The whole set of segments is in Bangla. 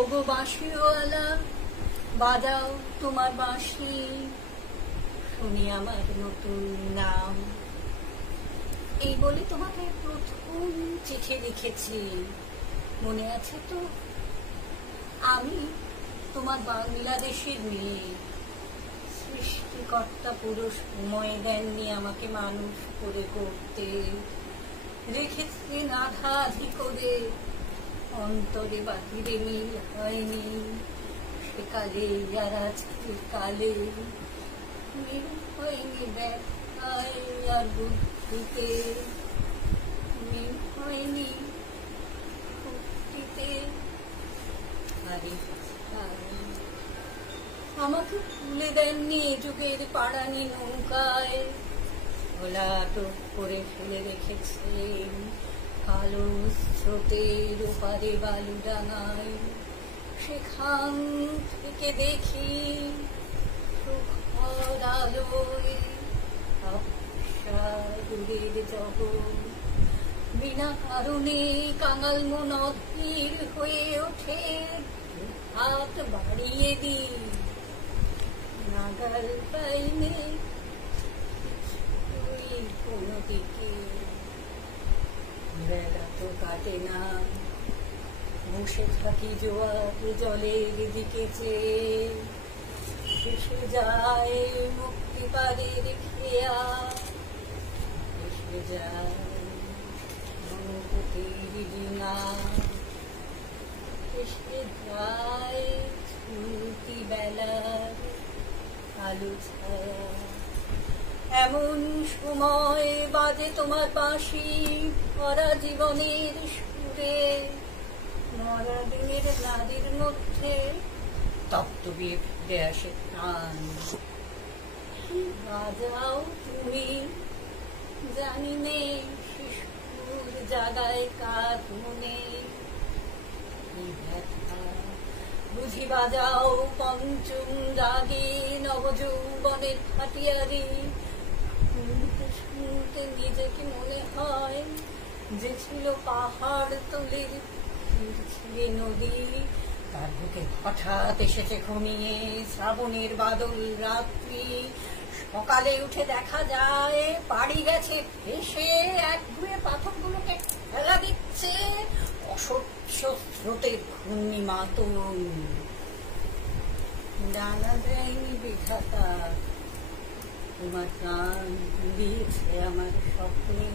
ওগো বাঁশিওয়ালা, বাজাও তোমার বাঁশি, শুনি আমার নতুন নাম। এই বলে তোমাকে প্রথম চিঠি লিখেছি, মনে আছে তো? আমি তোমার বাংলাদেশের মেয়ে। সৃষ্টিকর্তা পুরো সময় দেননি আমাকে মানুষ করে করতে, রেখেছেন আধা আধি করে, অন্তরে বাহিরে মিল হয়নি সেকালে আর আজকের কালে, মিল হয়নি ব্যথায় আর বুদ্ধিতে, মিল হয়নি ভক্তিতে। আমাকে তুলে দেননি যুগের পাড়ানি নৌকায়, ভোলা তো করে ফেলে রেখেছেন কালো স্রোতের ওপারে বালুডাঙায়। সেখান থেকে দেখি প্রখর আলোয় আবছা দূরের জগৎ, বিনা কারণে কাঙাল মন অধীর হয়ে ওঠে, হাত বাড়িয়ে দিই নাগাল পাইনে কোনো দিকে। বেলা তো কাটে না, বসে থাকি জোয়ার জলের দিকে চেয়ে, এসে যায় মুক্তি পারের খেয়া, এসে যায় অনুভূতির ডিঙা, এসে যায় স্মৃতি বেলার আলো ছায়া। এমন সময় বাজে তোমার বাঁশি ভরা জীবনের সুরে, মরা দিনের নারীর মধ্যে তপ্ত বিয়ে ফিরে আসে প্রাণ। বাজাও তুমি, জানি নে শিশুর জাগায় কাঁধ মনে, বুঝি বাজাও পঞ্চম রাগে নবযৌবনের হাতিয়ারি। শুনতে শুনতে নিজেকে মনে হয় যে ছিল পাহাড় তলির ছিঁড়ে নদী, তার বুকে হঠাৎ এসেছে ঘনিয়ে শ্রাবণের বাদল রাত্রি। সকালে উঠে দেখা যায় বাড়ি গেছে ভেসে, একঘুয়ে পাথরগুলোকে ফেলা দিচ্ছে অস্বচ্ছ স্রোতের ঘূর্ণি মাতন। ডানা দেয়নি বিধাতা, তোমার গান দিয়েছে আমার স্বপ্নে,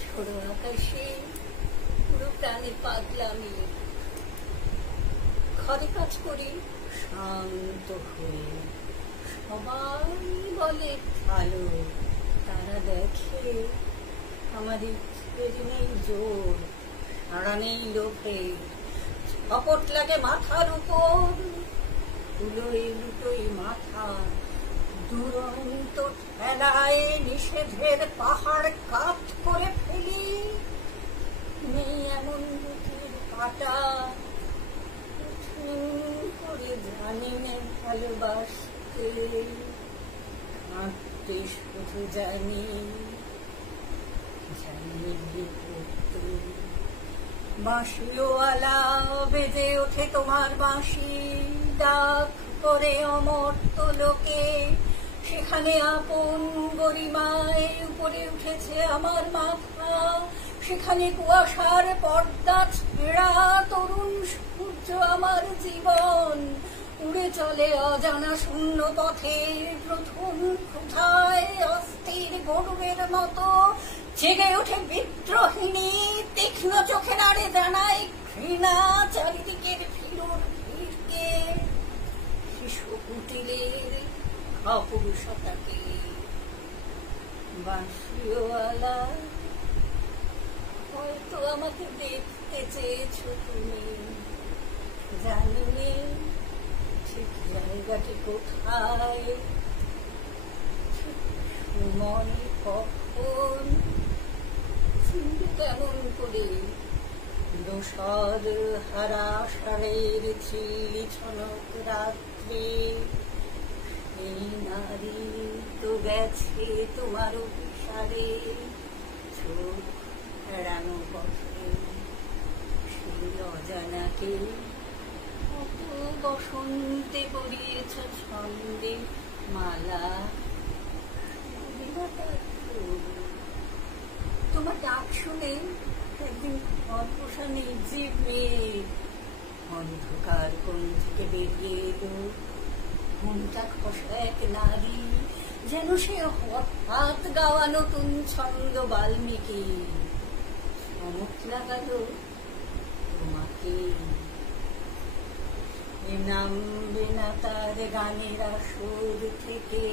ছোড়ো আকাশে পুরো প্রাণের পাগলামি। ঘরে কাজ করি শান্ত হয়ে, সবাই বলে ভালো, তারা দেখে আমার ইচ্ছের নেই জোর, সাড়া নেই লোভে, ঝপট লাগে মাথার উপর, তুলোয় লুটোই মাথা, দুরন্ত ঠেলায় নিষেধের পাহাড় কাঠ করে ফেলি। নেই এমন বুকের কাটা, করে জানি না ভালোবাসতে, কাঁদতে শুধু জানি, জানি করতে। বাঁশিওয়ালা, বেজে ওঠে তোমার বাঁশি, ডাক করে অমর্ত্য লোকে, সেখানে আপন গরিমায় উপরে উঠেছে আমার মাথা, সেখানে কুয়াশার পর্দা ছেঁড়া তরুণ সূর্য আমার জীবন, উড়ে চলে অজানা শূন্য পথে প্রথম ক্ষুধায় অস্থির গরুরের মতো, জেগে ওঠে বিদ্রোহিণী, তীক্ষ্ণ চোখে নাড়ে জানায় ঘৃণা চারিদিকের ভিড়ুর ভিড়কে, শিশু কুটিলের অপুরুষতাকে। বাঁশিওয়ালা, হয়তো আমাকে দেখতে চেয়েছ তুমি, জানি ঠিক জায়গাটি কোথায়, সময় কখন, কেমন করে দোসর হারা সারের ছিলি ছনক রাত্রে। এই নারী তো গেছে তোমার অভিসারে, চোখ এড়ানো পথে ওই অজানাকে কত বসন্তে পরিয়েছ ছন্দে মালা। তোমার ডাক শুনে একদিন অল্পসা নির্জীব মেয়ে অন্ধকার কোণ থেকে বেরিয়ে এলো। ঘুমটা খসা এক নারী, যেন সে হঠাৎ গাওয়া নতুন ছন্দ বাল্মীকি। চমক লাগালো তোমাকে, নামবে না তার গানের আসর থেকে।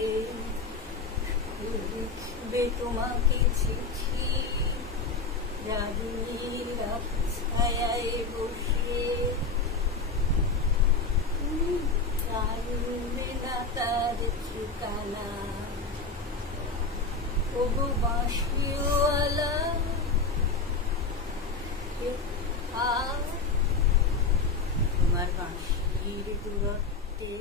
লিখবে তোমাকে চিঠি রাগিনীর ছায়ায় বসে। জানবে না তার ঠিকানা। ওগো বাঁশিওয়ালা, তোমার বাঁশির দূরত্বে